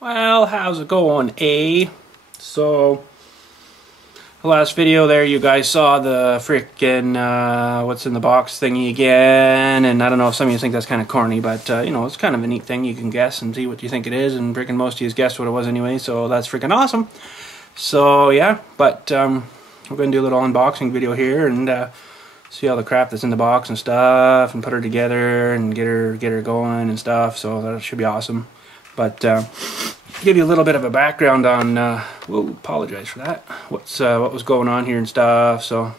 Well, how's it going, eh? So, the last video there, you guys saw the frickin' what's in the box thingy again, and I don't know if some of you think that's kind of corny, but you know, it's kind of a neat thing. You can guess and see what you think it is, and frickin' most of you guessed what it was anyway, so that's frickin' awesome. So yeah, but we're gonna do a little unboxing video here and see all the crap that's in the box and stuff, and put her together and get her going and stuff. So that should be awesome. But give you a little bit of a background on. Whoa, apologize for that. What was going on here and stuff. So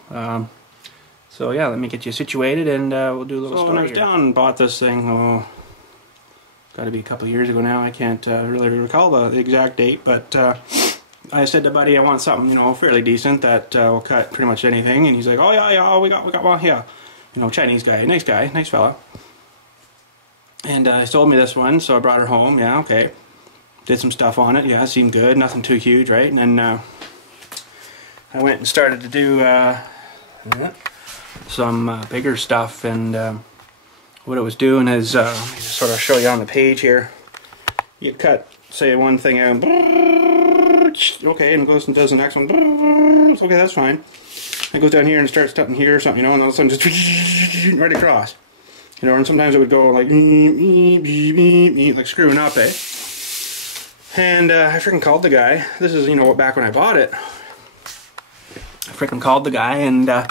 so yeah, let me get you situated and we'll do a little story. When I was down and bought this thing, oh, got to be a couple of years ago now. I can't really recall the exact date, but I said to Buddy, I want something, you know, fairly decent that will cut pretty much anything. And he's like, oh yeah, we got one here. You know, Chinese guy, nice fella. And he sold me this one, so I brought her home. Yeah, okay. Did some stuff on it. Yeah, it seemed good. Nothing too huge, right? And then I went and started to do some bigger stuff. And what it was doing is, let me just sort of show you on the page here. You cut, say, one thing out. Okay, and it goes and does the next one. Okay, that's fine. It goes down here and starts cutting here or something, you know, and all of a sudden just right across. You know, and sometimes it would go like screwing up, eh? And I freaking called the guy. This is, you know, back when I bought it. I freaking called the guy and just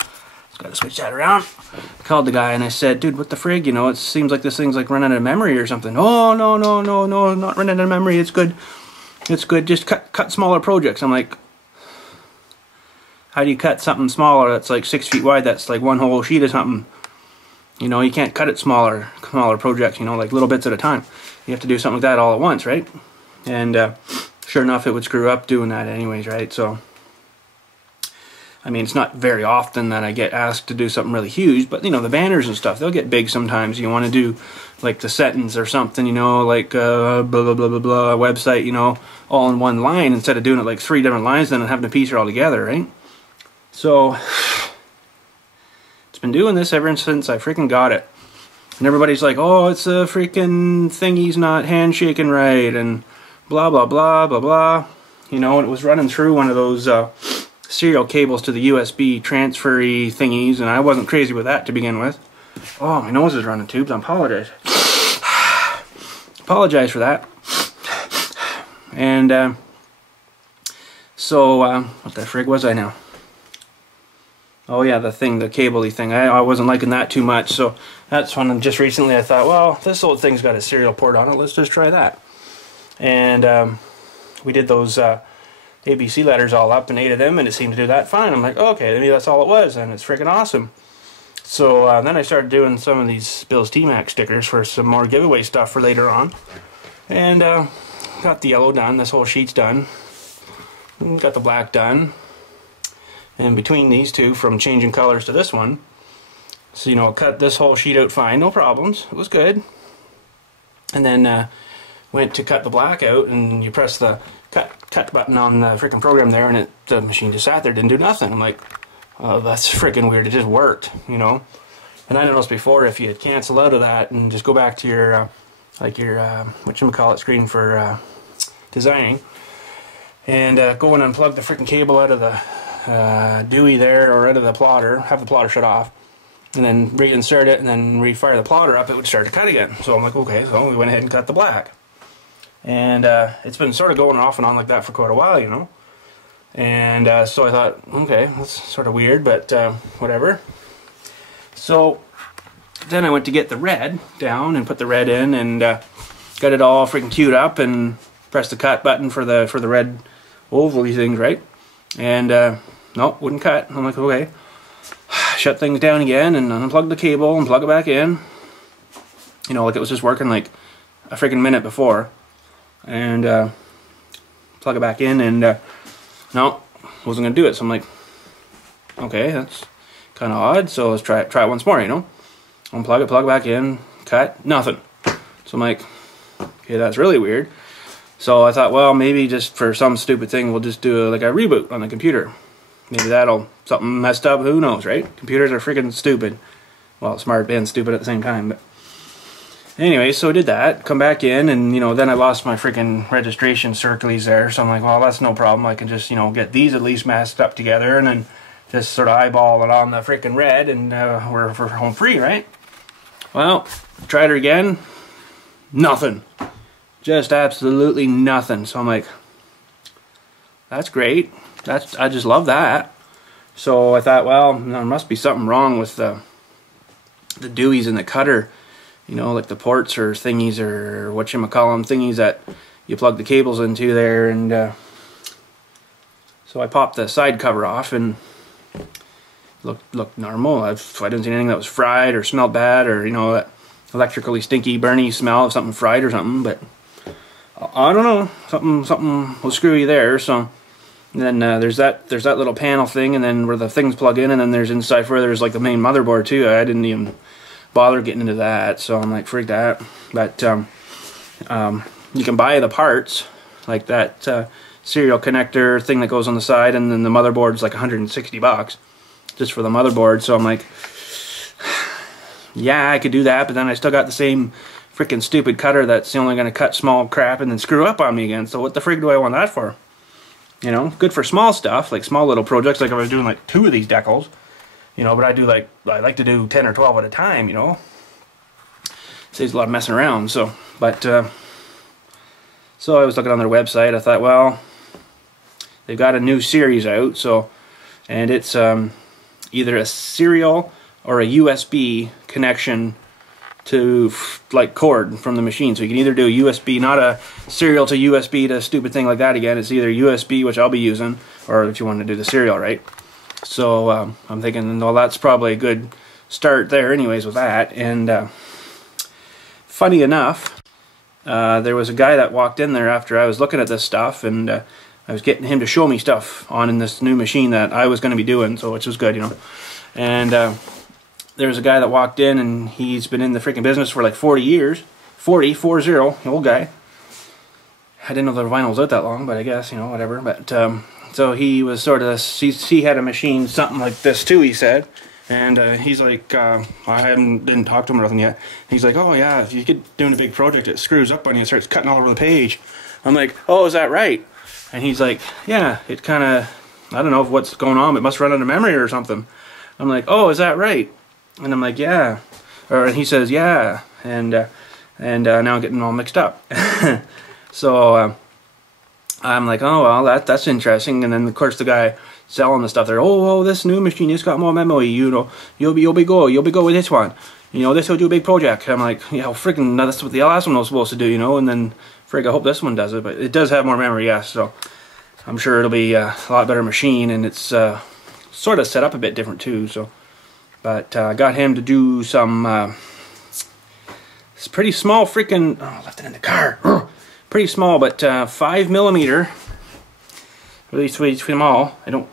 gotta switch that around. I called the guy and I said, dude, what the frig? You know, it seems like this thing's like running out of memory or something. Oh, no, not running out of memory. It's good. It's good. Just cut smaller projects. I'm like, how do you cut something smaller that's like 6 feet wide? That's like one whole sheet or something. You know, you can't cut it smaller projects, you know, like little bits at a time. You have to do something like that all at once, right? And sure enough, it would screw up doing that anyways, right? So, I mean, it's not very often that I get asked to do something really huge, but, you know, the banners and stuff, they'll get big sometimes. You want to do, like, the sentence or something, you know, like, blah, blah, blah, blah, blah, website, you know, all in one line, instead of doing it like 3 different lines then and having to piece it all together, right? So been doing this ever since I freaking got it, and everybody's like, oh, it's a freaking thingy's not handshaking right and blah blah blah blah blah, you know. And it was running through one of those serial cables to the USB transfery thingies, and I wasn't crazy with that to begin with. Oh, my nose is running tubes. I apologize for that. And so what the frig was I now? Oh yeah, the cable-y thing. I wasn't liking that too much, so that's when just recently I thought, well, this old thing's got a serial port on it, let's just try that. And we did those ABC letters all up and 8 of them, and it seemed to do that fine. I'm like, okay, maybe that's all it was, and it's freaking awesome. So then I started doing some of these BILLSTMAXX stickers for some more giveaway stuff for later on. And got the yellow done, this whole sheet's done. Got the black done. And between these two, from changing colors to this one, so, you know, cut this whole sheet out fine, no problems, it was good. And then went to cut the black out, and you press the cut button on the freaking program there, and the machine just sat there, didn't do nothing. I'm like, oh, that's freaking weird, it just worked, you know. And I noticed before, if you cancel out of that and just go back to your, like your, whatchamacallit screen for designing, and go and unplug the freaking cable out of the Dewey there, or out of the plotter, have the plotter shut off, and then reinsert it and then refire the plotter up, it would start to cut again. So I'm like, okay, so we went ahead and cut the black. And it's been sort of going off and on like that for quite a while, you know. And so I thought, okay, that's sort of weird, but whatever. So then I went to get the red down and put the red in, and got it all freaking queued up and pressed the cut button for the red oval-y things, right? And nope, wouldn't cut. I'm like, okay. Shut things down again and unplug the cable and plug it back in. You know, like it was just working like a freaking minute before. And plug it back in, and no, wasn't gonna do it. So I'm like, okay, that's kind of odd. So let's try it once more. You know, unplug it, plug it back in, cut, nothing. So I'm like, okay, that's really weird. So I thought, well, maybe just for some stupid thing, we'll just do like a reboot on the computer. Maybe that'll, something messed up, who knows, right? Computers are freaking stupid. Well, smart and stupid at the same time, but Anyway, so I did that, come back in, and, you know, then I lost my freaking registration circlies there, so I'm like, well, that's no problem. I can just, you know, get these at least masked up together, and then just sort of eyeball it on the freaking red, and we're home free, right? Well, tried it again, nothing. Just absolutely nothing. So I'm like, that's great. I just love that. So I thought, well, there must be something wrong with the dewies in the cutter. You know, like the ports or thingies, or whatchamacallem, thingies that you plug the cables into there. And so I popped the side cover off, and looked normal. I didn't see anything that was fried or smelled bad, or, you know, that electrically stinky, burny smell of something fried or something. But I don't know, something was screwy there. So then there's that little panel thing, and then where the things plug in, and then there's inside further there's like the main motherboard too. I didn't even bother getting into that, so I'm like, freak that. But you can buy the parts, like that serial connector thing that goes on the side, and then the motherboard's like 160 bucks just for the motherboard. So I'm like, yeah, I could do that, but then I still got the same freaking stupid cutter that's only going to cut small crap and then screw up on me again. So what the frig do I want that for? You know, good for small stuff, like small little projects, like if I was doing like 2 of these decals, you know, but I like to do 10 or 12 at a time, you know. Saves a lot of messing around. So, but so I was looking on their website. I thought, well, they've got a new series out, so, and it's either a serial or a USB connection to like cord from the machine. So you can either do a USB, not a serial to USB to stupid thing like that again. It's either USB, which I'll be using, or if you want to do the serial, right? So I'm thinking, well, that's probably a good start there anyways with that. And funny enough, there was a guy that walked in there after I was looking at this stuff, and I was getting him to show me stuff in this new machine that I was going to be doing, so which was good, you know. And there was a guy that walked in, and he's been in the freaking business for like 40 years. 40, old guy. I didn't know the vinyl was out that long, but I guess, you know, whatever. But so he was sort of, he had a machine, something like this too, he said. And he's like, I didn't talk to him or nothing yet. He's like, oh yeah, if you get doing a big project, it screws up on you and starts cutting all over the page. I'm like, oh, is that right? And he's like, yeah, it kind of, I don't know what's going on. It must run out of memory or something. I'm like, oh, is that right? And I'm like, yeah. And he says, yeah. And now I'm getting all mixed up. So I'm like, oh, well, that's interesting. And then, of course, the guy selling the stuff there, oh, this new machine, it's got more memory, you know, you'll be good with this one. You know, this will do a big project. I'm like, yeah, well, freaking, that's what the last one was supposed to do, you know. And then, frig, I hope this one does it. But it does have more memory, yes. So I'm sure it'll be a lot better machine. And it's sort of set up a bit different, too. So, but I got him to do some it's pretty small freaking, oh, I left it in the car. Pretty small, but 5mm, really small. I don't,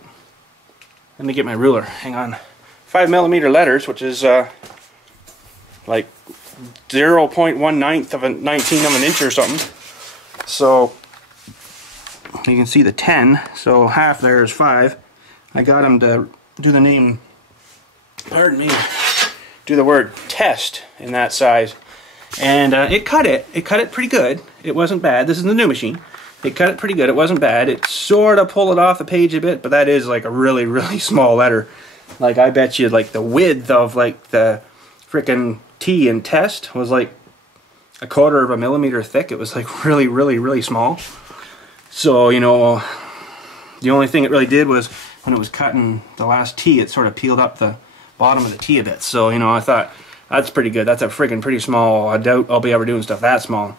let me get my ruler, hang on. 5mm letters, which is like 0.19 of an inch or something. So you can see the 10, so half there is 5. I got him to do the name, pardon me, do the word test in that size. And it cut it pretty good. It wasn't bad. This is the new machine. It cut it pretty good. It wasn't bad. It sort of pulled it off the page a bit, but that is like a really, really small letter. Like, I bet you like the width of like the frickin' T in test was like 1/4 of a millimeter thick. It was like really, really, really small. So, you know, the only thing it really did was when it was cutting the last T, it sort of peeled up the bottom of the T a bit. So, you know, I thought, that's pretty good. That's a friggin' pretty small. I doubt I'll be ever doing stuff that small.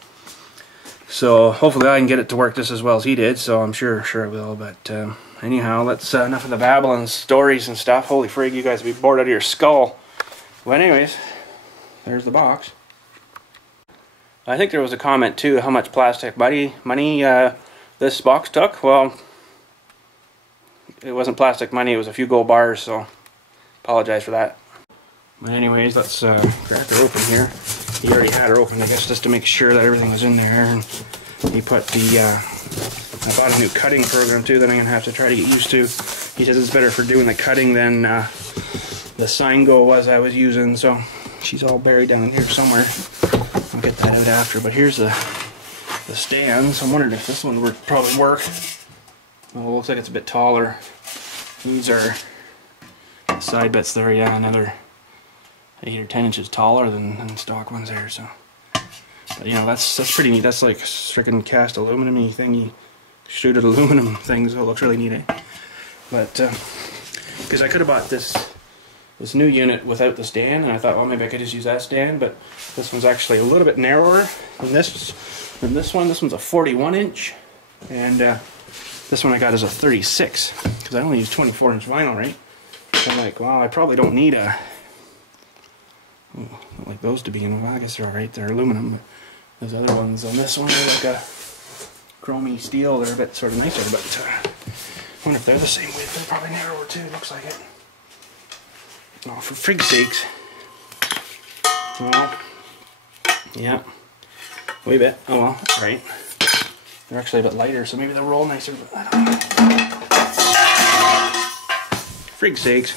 So hopefully I can get it to work just as well as he did. So I'm sure it will. But anyhow, that's enough of the babble and stories and stuff. Holy frig, you guys will be bored out of your skull. Well, anyways, there's the box. I think there was a comment too how much plastic money this box took. Well, it wasn't plastic money. It was a few gold bars. So apologize for that. But anyways, let's crack her open here. He already had her open, I guess, just to make sure that everything was in there. And he put the, I bought a new cutting program too that I'm going to have to try to get used to. He says it's better for doing the cutting than the Sign Go was I was using. So she's all buried down in here somewhere. get that out after. But here's the stand. So I'm wondering if this one would probably work. Well, it looks like it's a bit taller. These are side bits there. Yeah, another 8 or 10 inches taller than stock ones there. So, but you know, that's pretty neat. That's like freaking cast aluminum-y thing. You shoot at aluminum things. So it looks really neat, eh? But because I could have bought this new unit without the stand, and I thought, well, maybe I could just use that stand. But this one's actually a little bit narrower than this one. This one's a 41 inch, and this one I got is a 36, because I only use 24 inch vinyl, right? So I'm like, well, I probably don't need a, I don't like those to be in. Well, I guess they're alright, they're aluminum, but those other ones on this one are like a chromey steel. They're a bit sort of nicer, but I wonder if they're the same width. They're probably narrower too, looks like it. Oh, for frig's sakes. Well, yeah, wee bit. Oh well, that's right. They're actually a bit lighter, so maybe they'll roll nicer, but I don't know. Frig's sakes.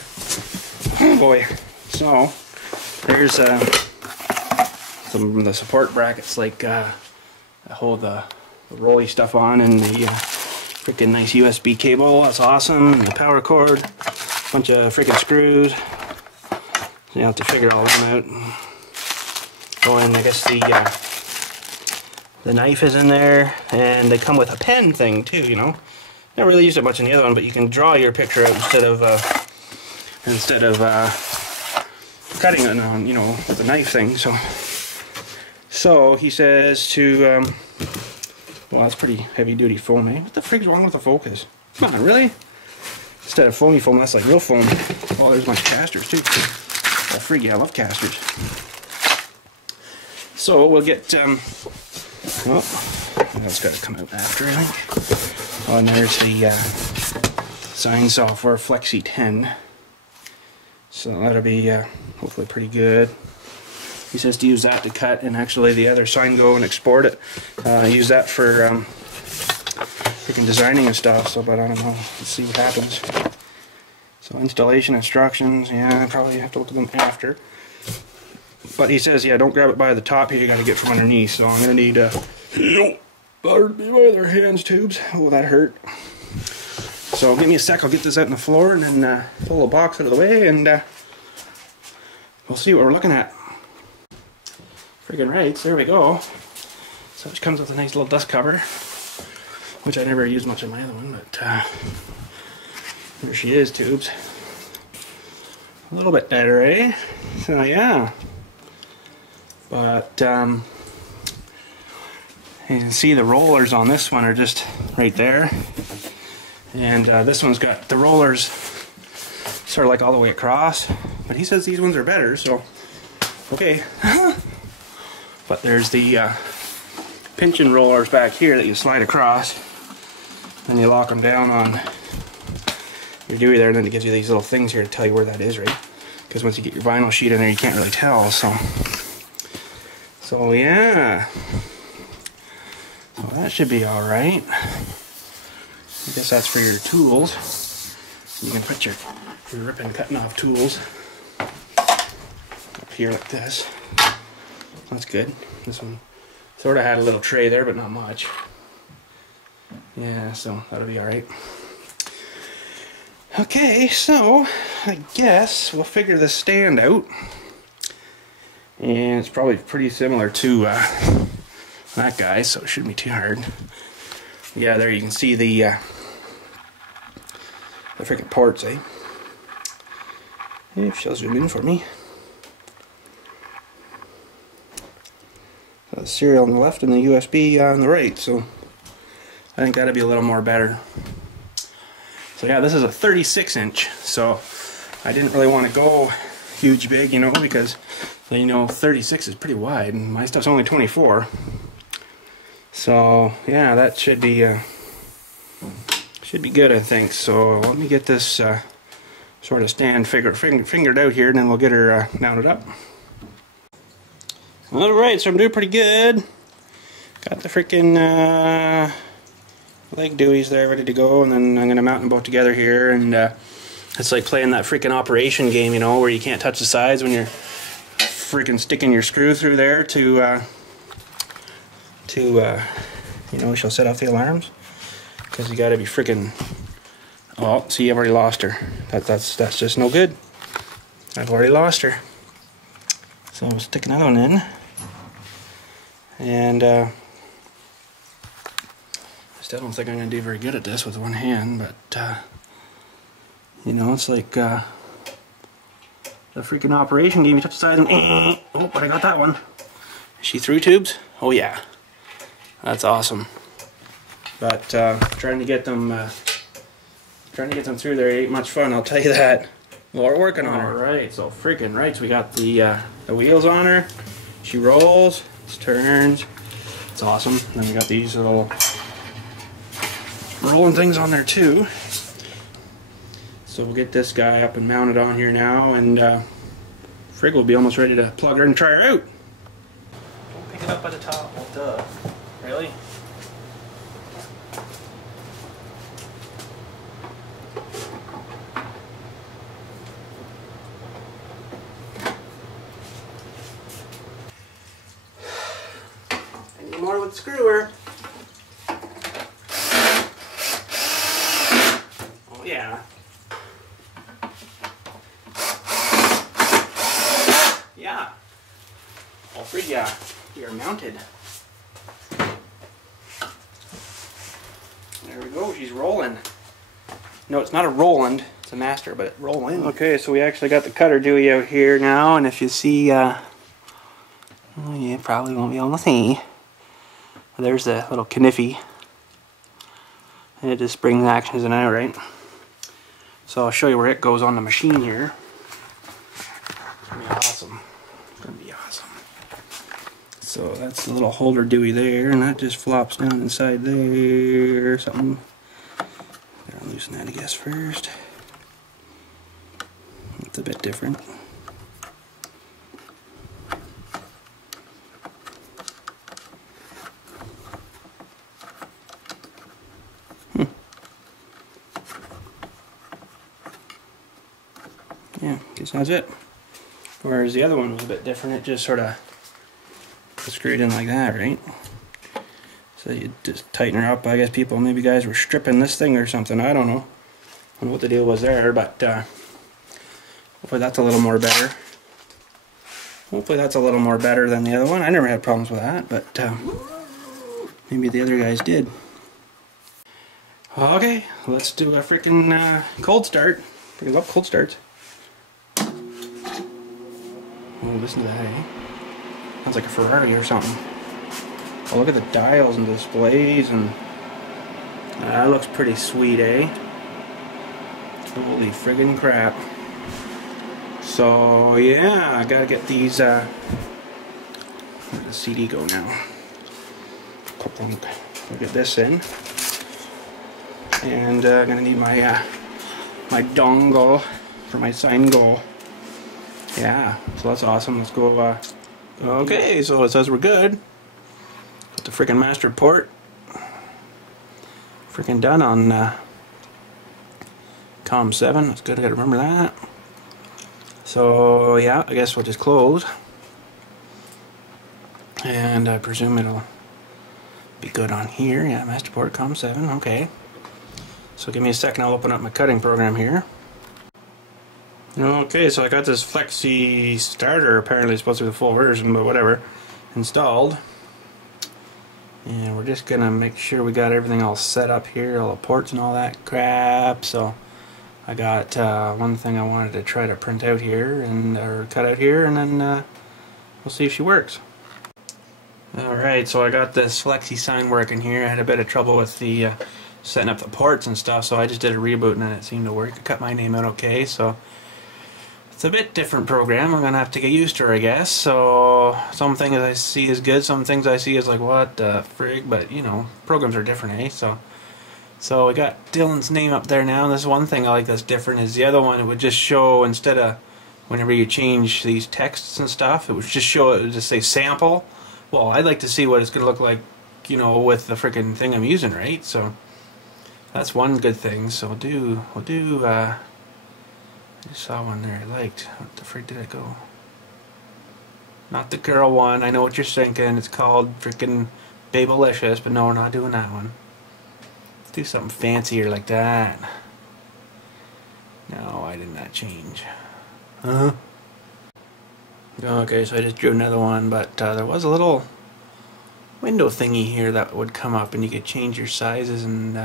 Oh boy. So, there's the support brackets, like that hold the rolly stuff on, and the freaking nice USB cable. That's awesome. And the power cord. Bunch of freaking screws. So you have to figure all them out. Oh, and I guess the knife is in there, and they come with a pen thing too, you know. Never really used it much in the other one, but you can draw your picture out instead of cutting it on, you know, with the knife thing. So he says to, well, that's pretty heavy duty foam, eh? What the frig's wrong with the focus? Come on, really? Instead of foamy foam, that's like real foam. Oh, there's a bunch of casters too. Oh, frig, yeah, I love casters. So we'll get, well, that's got to come out after, I think. Oh, and there's the design software, Flexi 10. So that'll be hopefully pretty good. He says to use that to cut, and actually the other sign go and export it. Use that for freaking designing and stuff. So, but I don't know. Let's see what happens. So installation instructions, yeah, I probably have to look at them after. But he says, yeah, don't grab it by the top here. You got to get from underneath. So I'm gonna need pardon me, my other hands tubes. Oh, that hurt. So give me a sec. I'll get this out on the floor and then pull the box out of the way, and we'll see what we're looking at. Friggin' right, so there we go. So it comes with a nice little dust cover, which I never used much in my other one, but there she is, tubes. A little bit better, eh? So yeah. But you can see the rollers on this one are just right there. And this one's got the rollers sort of like all the way across. But he says these ones are better, so okay. But there's the pinching rollers back here that you slide across. And you lock them down on your dewey there, and then it gives you these little things here to tell you where that is, right? Because once you get your vinyl sheet in there, you can't really tell, so yeah. So that should be alright. I guess that's for your tools. You can put your ripping, cutting off tools up here like this. That's good. This one sort of had a little tray there, but not much. Yeah, so that'll be alright. Okay, so I guess we'll figure the stand out. And it's probably pretty similar to that guy, so it shouldn't be too hard. Yeah, there you can see the freaking ports, eh? If she'll zoom in for me. So the serial on the left and the USB on the right, so I think that'd be a little more better. So yeah, this is a 36 inch, so I didn't really want to go huge big, you know, because, you know, 36 is pretty wide, and my stuff's only 24. So yeah, that should be good, I think. So let me get this sort of stand fingered out here, and then we'll get her mounted up. Alright, so I'm doing pretty good. Got the freaking leg deweys there ready to go, and then I'm going to mount them both together here. And it's like playing that freaking operation game, you know, where you can't touch the sides when you're freaking sticking your screw through there to to, you know, she'll set off the alarms. Because you gotta be freaking. Oh, see, I've already lost her. That's just no good. I've already lost her. So I'll stick another one in. And I still don't think I'm gonna do very good at this with one hand, but you know, it's like the freaking operation gave me touch the sides and oh, but I got that one. Is she through tubes? Oh yeah. That's awesome. But trying to get them through there ain't much fun, I'll tell you that. Well, we're working on her. Alright, so freaking right. So we got the wheels on her. She rolls, it turns. It's awesome. And then we got these little rolling things on there too. So we'll get this guy up and mounted on here now, and Frig will be almost ready to plug her and try her out. Don't pick it up by the top. Well, duh. Really? Any more with screw her. Oh yeah. Yeah. All three, yeah. You're mounted. There we go, she's rolling. No, it's not a Roland, it's a Master, but rolling. Okay, so we actually got the cutter dewey out here now, and if you see, oh, you probably won't be able to see. There's the little kniffy. And it just brings action in and out, right? So I'll show you where it goes on the machine here. It's gonna be awesome. It's gonna be awesome. So that's the little holder dewey there, and that just flops down inside there or something. Gotta loosen that, I guess, first. It's a bit different. Yeah, guess that's it. Whereas the other one was a bit different, it just sort of screwed in like that, right? So you just tighten her up. I guess maybe guys were stripping this thing or something, I don't know. I don't know what the deal was there, but hopefully that's a little more better. Hopefully that's a little more better than the other one. I never had problems with that, but maybe the other guys did. Okay, let's do a freaking cold start. I love cold starts. Oh, listen to that, eh? Sounds like a Ferrari or something. Oh, look at the dials and displays, and that looks pretty sweet, eh? Holy friggin' crap. So, yeah, I gotta get these, where'd the CD go now? I'll get this in. And I'm gonna need my, my dongle for my sign goal. Yeah, so that's awesome. Let's go, okay, so it says we're good. Got the freaking master port freaking done on COM 7. That's good, I gotta remember that. So yeah, I guess we'll just close. And I presume it'll be good on here. Yeah, master port COM 7, okay. So give me a second, I'll open up my cutting program here. Okay, so I got this Flexi starter, apparently it's supposed to be the full version, but whatever, installed. And we're just gonna make sure we got everything all set up here, all the ports and all that crap. So I got one thing I wanted to try to print out here, and or cut out here, and then we'll see if she works. Alright, so I got this Flexi sign working here. I had a bit of trouble with the setting up the ports and stuff, so I just did a reboot and then it seemed to work. I cut my name out okay, so it's a bit different program. I'm gonna have to get used to her, I guess. So some things I see is good, some things I see is like, what the frig? But you know, programs are different, eh? So I got Dylan's name up there now. And this one thing I like that's different is the other one. It would just show, instead of whenever you change these texts and stuff, it would just show, it would just say sample. Well, I'd like to see what it's gonna look like, you know, with the freaking thing I'm using, right? So that's one good thing. So we'll do. I just saw one there I liked. What the frig did it go? Not the girl one. I know what you're thinking. It's called freaking Babylicious, but no, we're not doing that one. Let's do something fancier like that. No, I did not change. Okay, so I just drew another one, but there was a little window thingy here that would come up and you could change your sizes and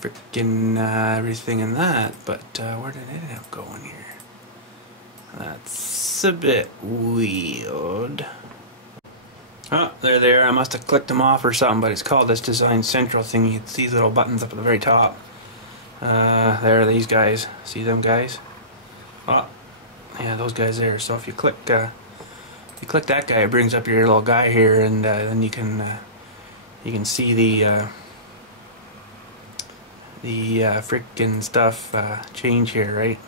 frickin' everything in that, but where did it end up going here? That's a bit weird. Oh, there they are. I must have clicked them off or something, but it's called this Design Central thingy. It's these little buttons up at the very top. There are these guys. See them guys? Oh, yeah, those guys there. So if you click that guy, it brings up your little guy here, and then you can see the frickin' stuff change here, right?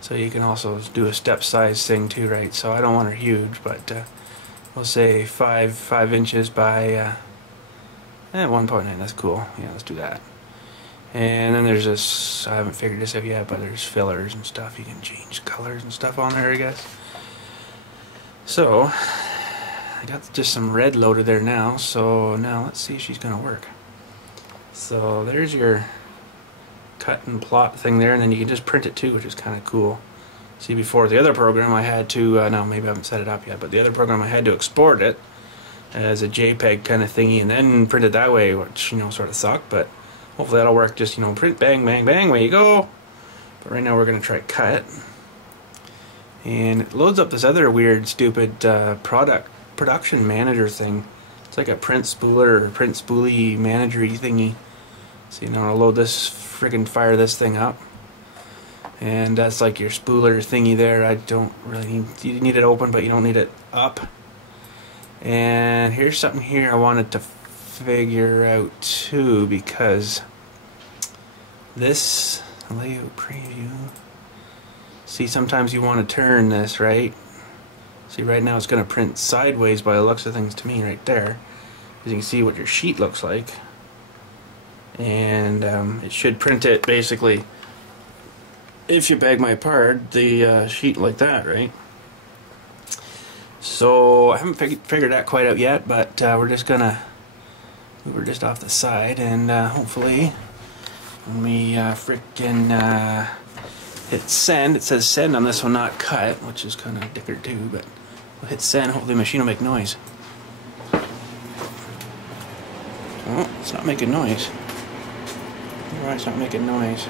So you can also do a step size thing too, right? So I don't want her huge, but we'll say 5 inches by 1.9. That's cool. Yeah, let's do that. And then there's this, I haven't figured this out yet, but there's fillers and stuff. You can change colors and stuff on there, I guess. So I got just some red loaded there now, so now let's see if she's gonna work. So there's your cut and plot thing there, and then you can just print it too, which is kind of cool. See, before the other program I had to, no, maybe I haven't set it up yet, but the other program I had to export it as a JPEG kind of thingy and then print it that way, which, you know, sort of sucked, but hopefully that'll work. Just, you know, print, bang, bang, bang, way you go. But right now we're going to try cut. And it loads up this other weird, stupid production manager thing. It's like a print spooler or print spoolie manager-y thingy. So, you know, I'll load this, friggin' fire this thing up. And that's like your spooler thingy there. I don't really need, you need it open, but you don't need it up. And here's something here I wanted to figure out too, because this layout preview, see, sometimes you want to turn this, right? See, right now it's going to print sideways by the looks of things to me right there, because you can see what your sheet looks like. And it should print it basically, if you beg my pardon, the sheet like that, right? So I haven't figured that quite out yet, but we're just gonna move her just off the side, and hopefully when we frickin' hit send, it says send on this one, not cut, which is kind of dicker too, but we'll hit send, hopefully the machine will make noise. Oh, it's not making noise. Alright, it's not making noise.